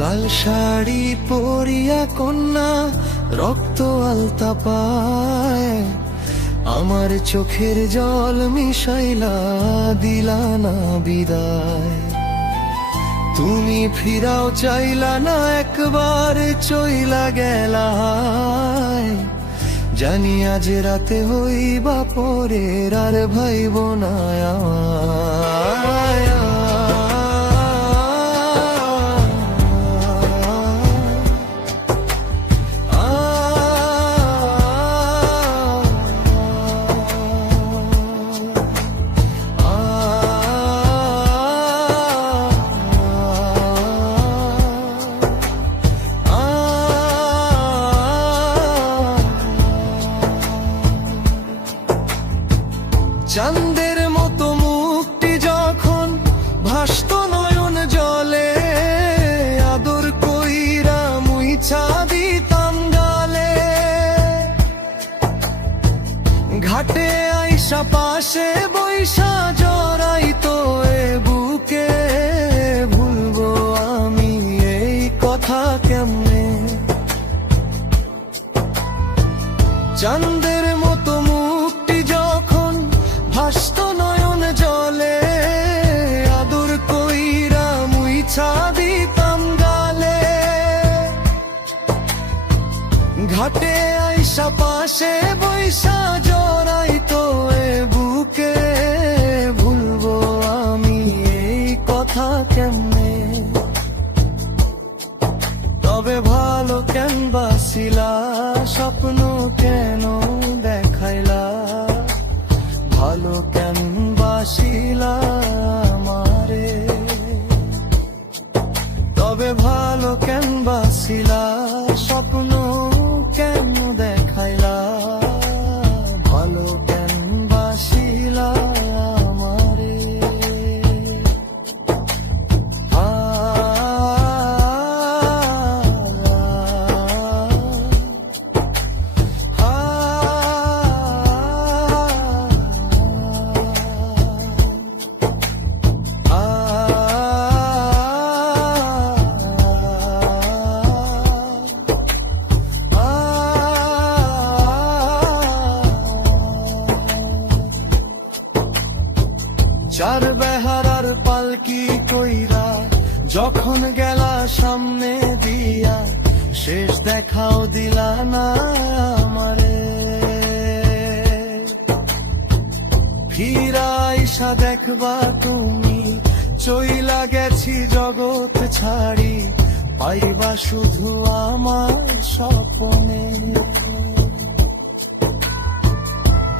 লাল শাড়ি পরিয়া কন্যা রক্ত আলতা পায়, আমার চোখের জল মিশাইলা দিলা না বিদায়। তুমি ফিরাও চাইলা না, একবার চইলা গেলা। জানি আজ রাতে হইবা পরের, আর ভাইব না আমায়। চাঁদের মতো মুক্তি যখন ভাসত নয়ন জলে, আদর কইরা মুইছা দিতাম গালে। ঘাটে আইসা পাশে বৈশা জড়াইতো এ বুকে, ভুলবো আমি এই কথা কেমনে। চাঁদের মতো মুক্তি যখন ভাসত নয়ন জলে, আদর কইরা মুইছা দিতাম গালে। ঘাটে আইসা পাশে বৈশা জড়াইতো এ বুকে, ভুলবো আমি এই কথা কেমনে। তবে ভালো কেন বাসিলা, স্বপ্ন কেন দেখাইলা, ভালো কেন বাসিলা আমারে। তবে ভালো কেন বাসিলা, স্বপ্ন কেন দেখাইলা, ভালো কেন বাসিলা আমারে। চার বেহারার পালকি কইরা যখন গেলা সামনে দিয়া, শেষ দেখাও দিলা না আমারে। ফিরাইসা দেখবা তুমি চইলা গেছি জগৎ ছাড়ি, পাইবা শুধু আমার স্বপ্নে।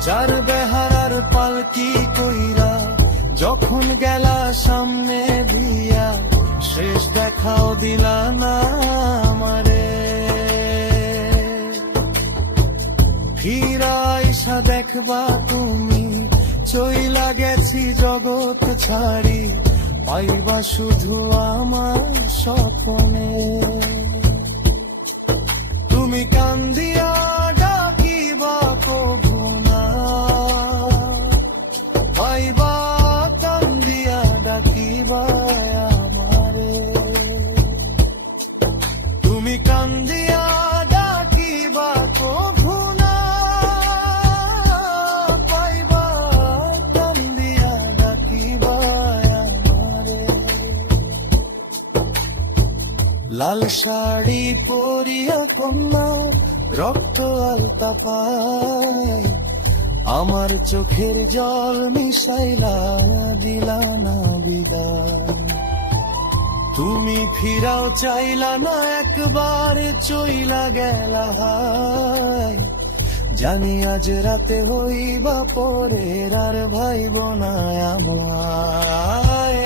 চার বেহারার পালকি কইরা যখন গেলা সামনে দিয়া, শেষ দেখাও দিলা না আমারে। ফিরাইসা দেখবা তুমি চইলা গেছি জগৎ ছাড়ি, পাইবা শুধু আমার স্বপ্নে। তুমি কান্দিয়া ডাকিবা প্রভু না, পাইবা কান্দিয়া ডাকিবা আমারে। তুমি কান্দিয়া ডাকিবা প্রভু না, পাইবা কান্দিয়া ডাকিবা আমারে। লাল শাড়ি পরিয়া কন্যা রক্ত আলতা পায়, আমার চোখের জল মিশাইলা দিলা না বিদায়। তুমি ফিরাও চাইলা না, একবার চইলা গেলা। জানি আজ রাতে হইবা পরের, আর ভাইব না আমায়।